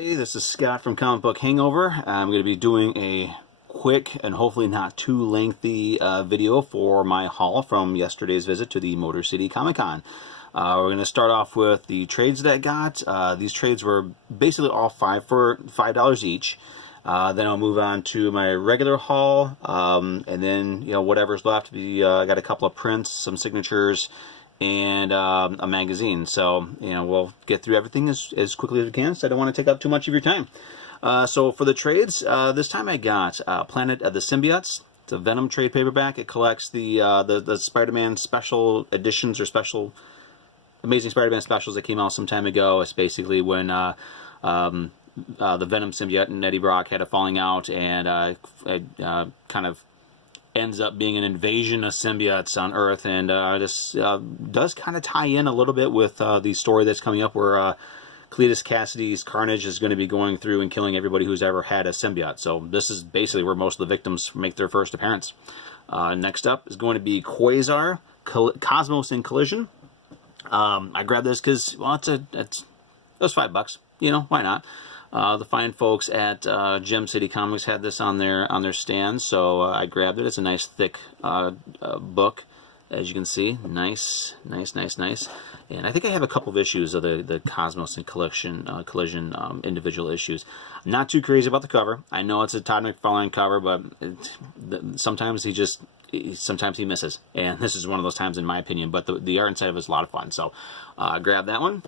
Hey, this is Scott from Comic Book Hangover. I'm going to be doing a quick and hopefully not too lengthy video for my haul from yesterday's visit to the Motor City ComiCon. We're going to start off with the trades that I got. These trades were basically all for $5 each. Then I'll move on to my regular haul, and then whatever's left. I got a couple of prints, some signatures, and a magazine. So we'll get through everything as quickly as we can, so I don't want to take up too much of your time. So for the trades, this time I got Planet of the Symbiotes. It's a Venom trade paperback. It collects the Spider-Man special editions or special Amazing Spider-Man specials that came out some time ago. It's basically when the Venom symbiote and Eddie Brock had a falling out, and kind of ends up being an invasion of symbiotes on Earth, and this does kind of tie in a little bit with the story that's coming up where Cletus Cassidy's Carnage is going to be going through and killing everybody who's ever had a symbiote. So this is basically where most of the victims make their first appearance. Next up is going to be Quasar, Cosmos in Collision. I grabbed this because, well, it was $5. Why not? The fine folks at Gem City Comics had this on their stand, so I grabbed it. It's a nice thick book, as you can see. Nice. And I think I have a couple of issues of the Cosmos and Collision individual issues. Not too crazy about the cover. I know it's a Todd McFarlane cover, but sometimes he misses, and this is one of those times in my opinion. But the art inside of it is a lot of fun, so grab that one.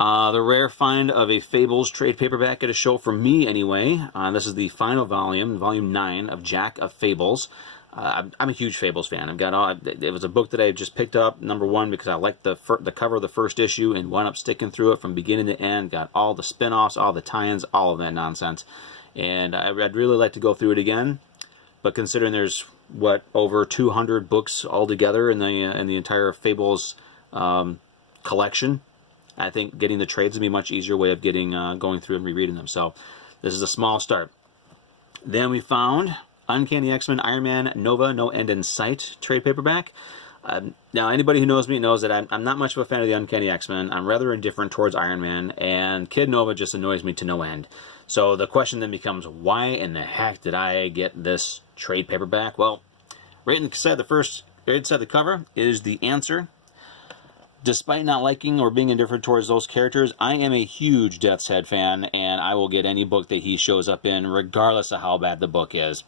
The rare find of a Fables trade paperback at a show for me, anyway. This is the final volume, volume 9 of Jack of Fables. I'm a huge Fables fan. It was a book that I just picked up, #1, because I liked the cover of the first issue and wound up sticking through it from beginning to end. Got all the spin-offs, all the tie-ins, all of that nonsense. And I'd really like to go through it again. But considering there's, over 200 books altogether in the entire Fables collection, I think getting the trades would be a much easier way of going through and rereading them. So this is a small start. Then we found Uncanny X-Men Iron Man Nova No End in Sight trade paperback. Now, anybody who knows me knows that I'm not much of a fan of the Uncanny X-Men. I'm rather indifferent towards Iron Man, and Kid Nova just annoys me to no end. So the question then becomes, why in the heck did I get this trade paperback? Well, right inside the cover is the answer. Despite not liking or being indifferent towards those characters, I am a huge Death's Head fan, and I will get any book that he shows up in, regardless of how bad the book is.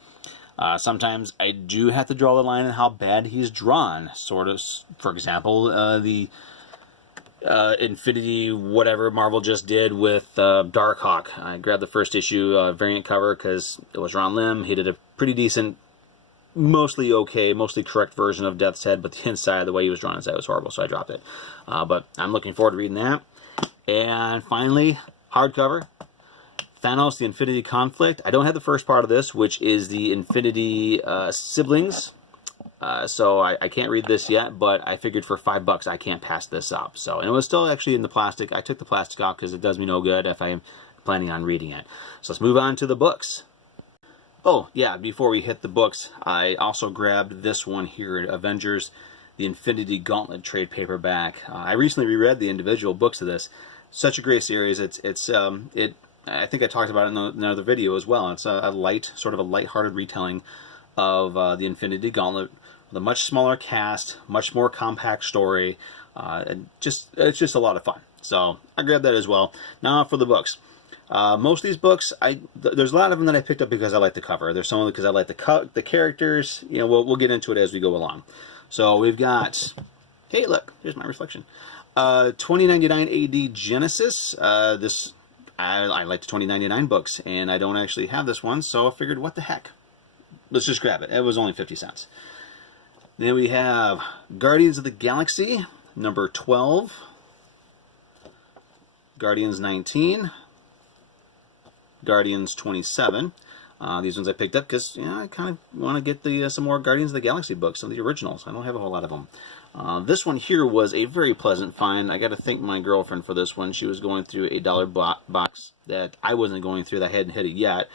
Sometimes I do have to draw the line on how bad he's drawn. Sort of, for example, the Infinity whatever Marvel just did with Darkhawk. I grabbed the first issue variant cover because it was Ron Lim. He did a pretty decent, mostly okay, mostly correct version of Death's Head, but the inside, the way he was drawn inside was horrible, so I dropped it. But I'm looking forward to reading that. And finally, hardcover, Thanos, the Infinity Conflict. I don't have the first part of this, which is the Infinity siblings. So I can't read this yet, but I figured for $5 I can't pass this up. So, and it was still actually in the plastic. I took the plastic off because it does me no good if I'm planning on reading it. So let's move on to the books. Oh, yeah, before we hit the books, I also grabbed this one here, Avengers, the Infinity Gauntlet trade paperback. I recently reread the individual books of this. Such a great series. I think I talked about it in another video as well. It's sort of a lighthearted retelling of the Infinity Gauntlet with a much smaller cast, much more compact story. It's just a lot of fun. So I grabbed that as well. Now for the books. Most of these books, there's a lot of them that I picked up because I like the cover. There's some of them because I like the characters. We'll get into it as we go along. So we've got, hey, look, here's my reflection. 2099 AD Genesis. I like the 2099 books, and I don't actually have this one, so I figured, what the heck? Let's just grab it. It was only 50 cents. Then we have Guardians of the Galaxy, #12. Guardians 19. Guardians 27. These ones I picked up because I kind of want to get some more Guardians of the Galaxy books, some of the originals. I don't have a whole lot of them. This one here was a very pleasant find. I got to thank my girlfriend for this one. She was going through a $1 box that I wasn't going through, that I hadn't hit it yet.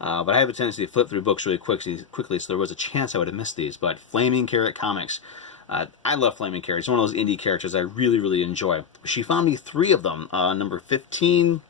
But I have a tendency to flip through books really quickly, so there was a chance I would have missed these. But Flaming Carrot Comics. I love Flaming Carrot. It's one of those indie characters I really, really enjoy. She found me 3 of them. Number 15,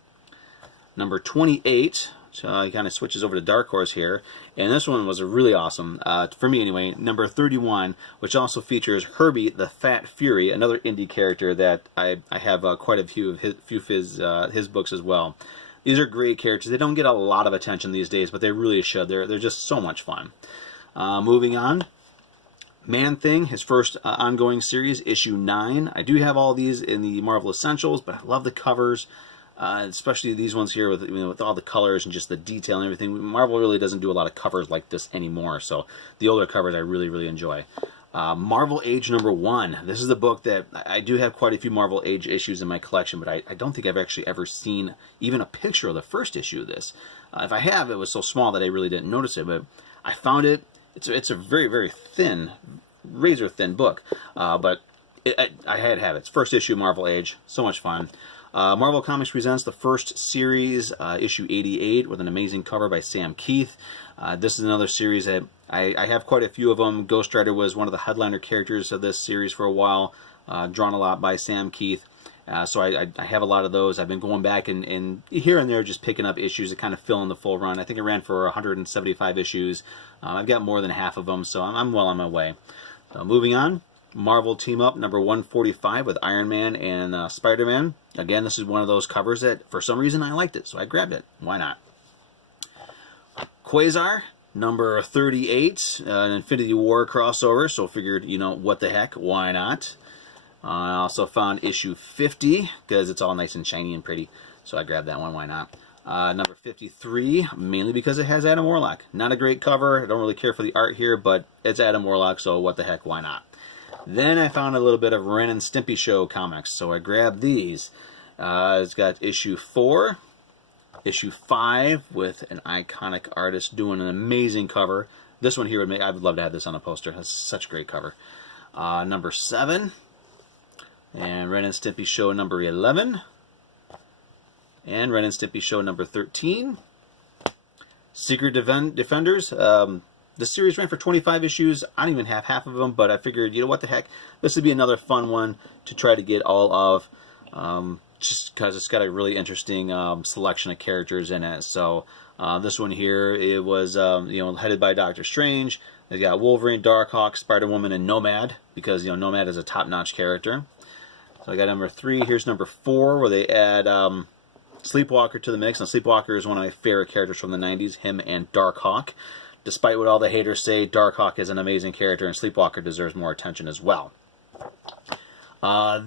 number 28. So he kind of switches over to Dark Horse here. And this one was really awesome, for me anyway, number 31, which also features Herbie the Fat Fury, another indie character that I have quite a few of his books as well. These are great characters. They don't get a lot of attention these days, but they really should. They're just so much fun. Moving on. Man-Thing, his first ongoing series, issue 9. I do have all these in the Marvel Essentials, but I love the covers. Especially these ones here with, with all the colors and just the detail and everything. Marvel really doesn't do a lot of covers like this anymore, so the older covers I really, really enjoy. Marvel Age number 1. This is the book that I do have quite a few Marvel Age issues in my collection, but I don't think I've actually ever seen even a picture of the first issue of this. If I have, it was so small that I really didn't notice it, but I found it. It's a very, very thin, razor thin book, but I had to have it. It's first issue Marvel Age. So much fun. Marvel Comics presents the first series, issue 88, with an amazing cover by Sam Keith. This is another series that I have quite a few of them. Ghost Rider was one of the headliner characters of this series for a while, drawn a lot by Sam Keith. So I have a lot of those. I've been going back and here and there just picking up issues to kind of fill in the full run. I think it ran for 175 issues. I've got more than half of them, so I'm well on my way. Moving on. Marvel Team Up number 145 with Iron Man and Spider-Man. Again, this is one of those covers that for some reason I liked it, so I grabbed it. Why not? Quasar number 38, an Infinity War crossover, so figured, what the heck, why not? I also found issue 50 because it's all nice and shiny and pretty, so I grabbed that one, why not? Number 53, mainly because it has Adam Warlock. Not a great cover, I don't really care for the art here, but it's Adam Warlock, so what the heck, why not? Then I found a little bit of Ren and Stimpy Show comics, so I grabbed these. It's got issue 4, issue 5 with an iconic artist doing an amazing cover. This one here I would love to have this on a poster. That's such a great cover. Number 7, and Ren and Stimpy Show number 11, and Ren and Stimpy Show number 13. Secret Defenders. The series ran for 25 issues. I don't even have half of them, but I figured, what the heck, this would be another fun one to try to get all of, just because it's got a really interesting selection of characters in it. So this one here, it was headed by Doctor Strange. It's got Wolverine, Darkhawk, Spider-Woman, and Nomad, because Nomad is a top-notch character. So I got number 3. Here's number 4, where they add Sleepwalker to the mix. Now, Sleepwalker is one of my favorite characters from the 90s, him and Darkhawk. Despite what all the haters say, Darkhawk is an amazing character, and Sleepwalker deserves more attention as well.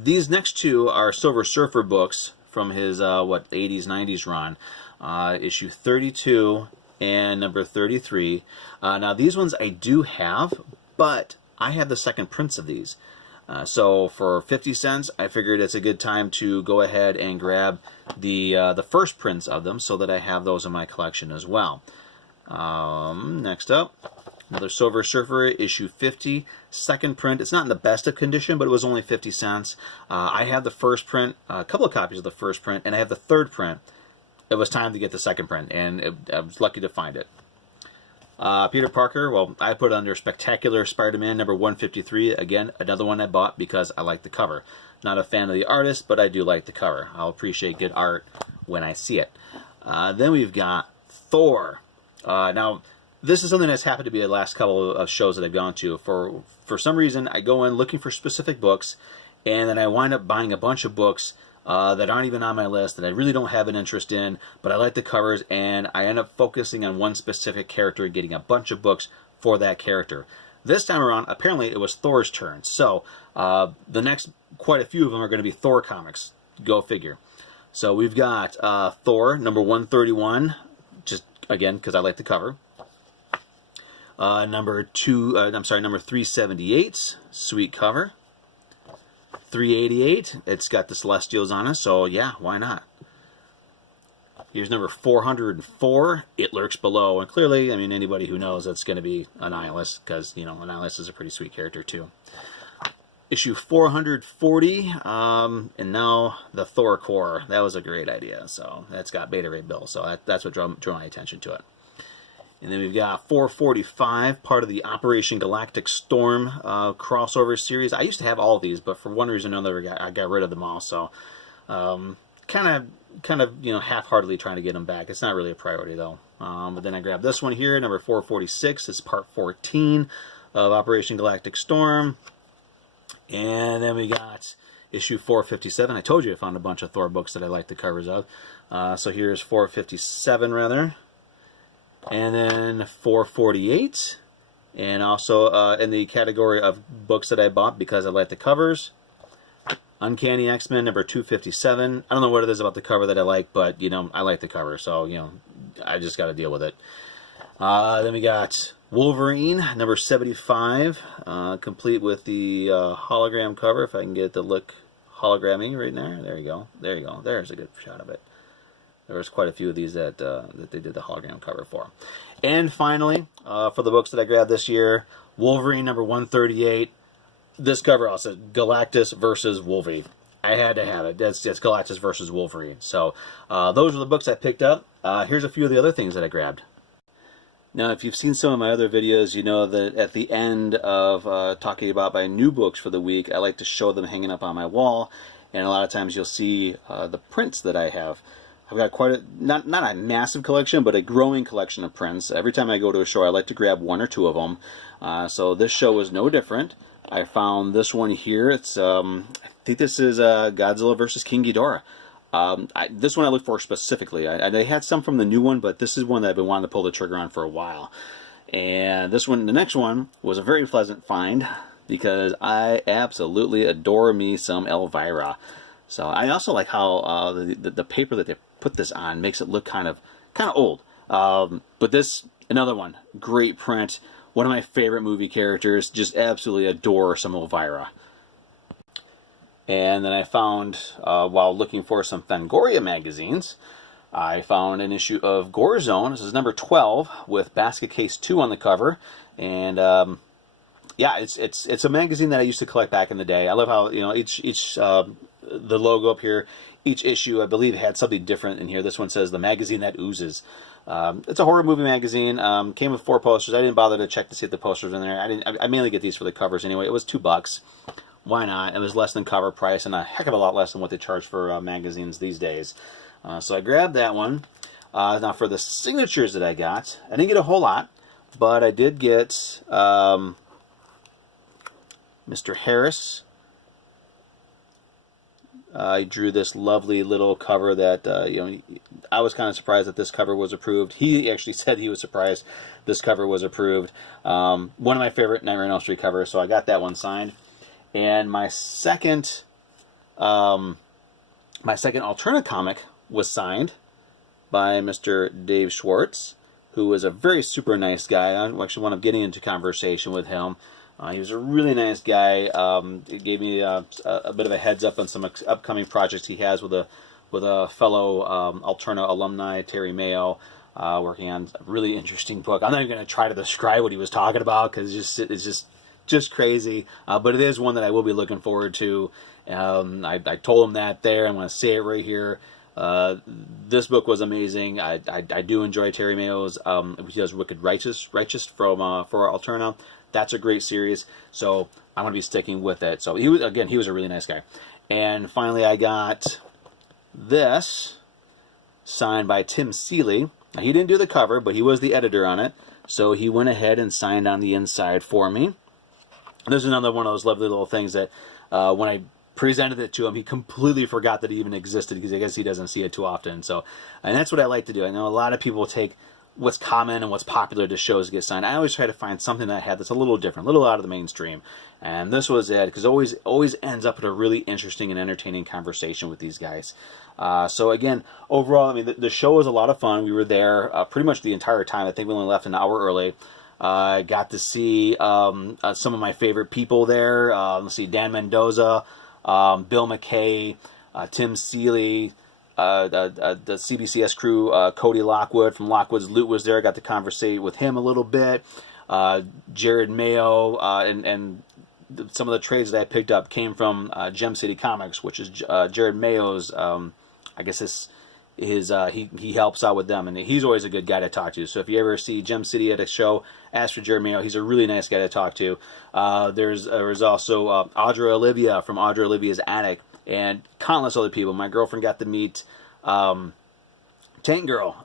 These next two are Silver Surfer books from his, 80s, 90s run. Issue 32 and number 33. Now, these ones I do have, but I have the second prints of these. So for 50 cents, I figured it's a good time to go ahead and grab the first prints of them so that I have those in my collection as well. Next up, another Silver Surfer, issue 50, second print. It's not in the best of condition, but it was only 50 cents. I have the first print, a couple of copies of the first print, and I have the third print. It was time to get the second print, and I was lucky to find it. Peter Parker, well, I put it under Spectacular Spider-Man number 153. Again, another one I bought because I like the cover. Not a fan of the artist, but I do like the cover. I'll appreciate good art when I see it. Then we've got Thor. Now, this is something that's happened to be the last couple of shows that I've gone to. For some reason, I go in looking for specific books, and then I wind up buying a bunch of books that aren't even on my list, that I really don't have an interest in, but I like the covers, and I end up focusing on one specific character and getting a bunch of books for that character. This time around, apparently it was Thor's turn, so the next quite a few of them are going to be Thor comics. Go figure. So we've got Thor number 131, just again because I like the cover. Number 378, sweet cover. 388, it's got the Celestials on it, so yeah, why not? Here's number 404, It Lurks Below, and clearly, I mean, anybody who knows that's going to be Annihilus, because, Annihilus is a pretty sweet character, too. Issue 440, and now the Thor Core. That was a great idea, so that's got Beta Ray Bill, so that's what drew my attention to it. And then we've got 445, part of the Operation Galactic Storm crossover series. I used to have all of these, but for one reason or another, I got rid of them all. So kind of half-heartedly trying to get them back. It's not really a priority though. But then I grabbed this one here, number 446. It's part 14 of Operation Galactic Storm. And then we got issue 457. I told you I found a bunch of Thor books that I like the covers of. So here's 457 rather. And then 448. And also in the category of books that I bought because I like the covers, Uncanny X-Men number 257. I don't know what it is about the cover that I like, but I like the cover, so I just got to deal with it. Then we got Wolverine number 75, complete with the hologram cover. If I can get it to look hologrammy right there. There you go. There you go. There's a good shot of it. There was quite a few of these that they did the hologram cover for. And finally, for the books that I grabbed this year, Wolverine number 138. This cover also, Galactus versus Wolverine. I had to have it. That's Galactus versus Wolverine. So those are the books I picked up. Here's a few of the other things that I grabbed. Now, if you've seen some of my other videos, you know that at the end of talking about my new books for the week, I like to show them hanging up on my wall. And a lot of times you'll see the prints that I have. I've got quite a, not a massive collection, but a growing collection of prints. Every time I go to a show, I like to grab one or two of them. So this show was no different. I found this one here. It's I think this is Godzilla versus King Ghidorah. This one I looked for specifically. I had some from the new one, but this is one that I've been wanting to pull the trigger on for a while. And this one, the next one, was a very pleasant find because I absolutely adore me some Elvira. So I also like how the paper that they put this on makes it look kind of old. But this, another one, great print. One of my favorite movie characters. Just absolutely adore some Elvira. And then I found, while looking for some Fangoria magazines, I found an issue of Gore Zone. This is number 12 with Basket Case 2 on the cover. And yeah, it's a magazine that I used to collect back in the day. I love how each the logo up here, each issue I believe had something different in here. This one says the magazine that oozes. It's a horror movie magazine. Came with 4 posters. I didn't bother to check to see if the posters were in there. I mainly get these for the covers anyway. It was $2. Why not? It was less than cover price and a heck of a lot less than what they charge for magazines these days. So I grabbed that one. Now for the signatures that I got, I didn't get a whole lot, but I did get Mr. Harris. I drew this lovely little cover that, I was kind of surprised that this cover was approved. He actually said he was surprised this cover was approved. One of my favorite Nightmare on Elm Street covers, so I got that one signed. And my second Alterna comic was signed by Mr. Dave Schwartz, who is a very super nice guy. I actually wound up getting into conversation with him. He was a really nice guy. He gave me a bit of a heads up on some upcoming projects he has with a fellow Alterna alumni, Terry Mayo, working on a really interesting book. I'm not even going to try to describe what he was talking about because it's just crazy. But it is one that I will be looking forward to. I told him that there. I'm going to say it right here. This book was amazing. I do enjoy Terry Mayo's. He does Wicked Righteous for Alterna. That's a great series, so I'm going to be sticking with it. So he was a really nice guy. And finally, I got this signed by Tim Seeley. Now, he didn't do the cover, but he was the editor on it, so he went ahead and signed on the inside for me. This is another one of those lovely little things that when I presented it to him, he completely forgot that it even existed because I guess he doesn't see it too often. So, and that's what I like to do. I know a lot of people take what's common and what's popular to shows get signed. I always try to find something that I had that's a little different, a little out of the mainstream. And this was it, because it always ends up in a really interesting and entertaining conversation with these guys. So again, overall, I mean, the show was a lot of fun. We were there pretty much the entire time. I think we only left an hour early. I got to see some of my favorite people there. Let's see, Dan Mendoza, Bill McKay, Tim Seeley, the CBCS crew, Cody Lockwood from Lockwood's Loot was there. I got to conversate with him a little bit. Jared Mayo, and some of the trades that I picked up came from Gem City Comics, which is Jared Mayo's. I guess he helps out with them, and he's always a good guy to talk to. So if you ever see Gem City at a show, ask for Jared Mayo. He's a really nice guy to talk to. There's also Audra Olivia from Audra Olivia's Attic. and countless other people. My girlfriend got to meet Tank Girl,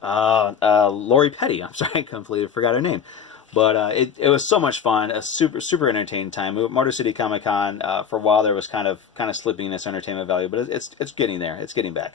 Lori Petty. I'm sorry, I completely forgot her name. But it was so much fun, a super entertaining time. Motor City Comic Con for a while there was kind of slipping in its entertainment value, but it's getting there. It's getting back.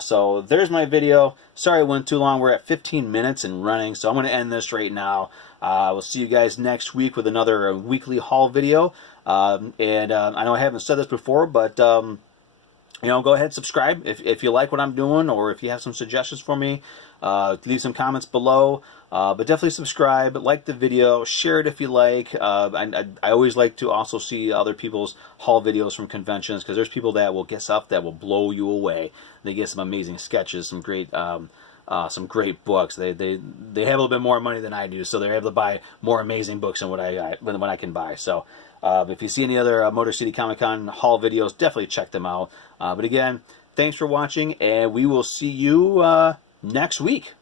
So there's my video. Sorry it went too long. We're at 15 minutes and running, so I'm going to end this right now. We'll see you guys next week with another weekly haul video. I know I haven't said this before, but you know, go ahead, subscribe if you like what I'm doing, or if you have some suggestions for me. Leave some comments below. But definitely subscribe, like the video, share it if you like. I always like to also see other people's haul videos from conventions, because there's people that will get stuff that will blow you away. They get some amazing sketches, some great books. They have a little bit more money than I do, so they're able to buy more amazing books than what I can buy. So if you see any other Motor City Comic Con haul videos, definitely check them out. But again, thanks for watching, and we will see you next week.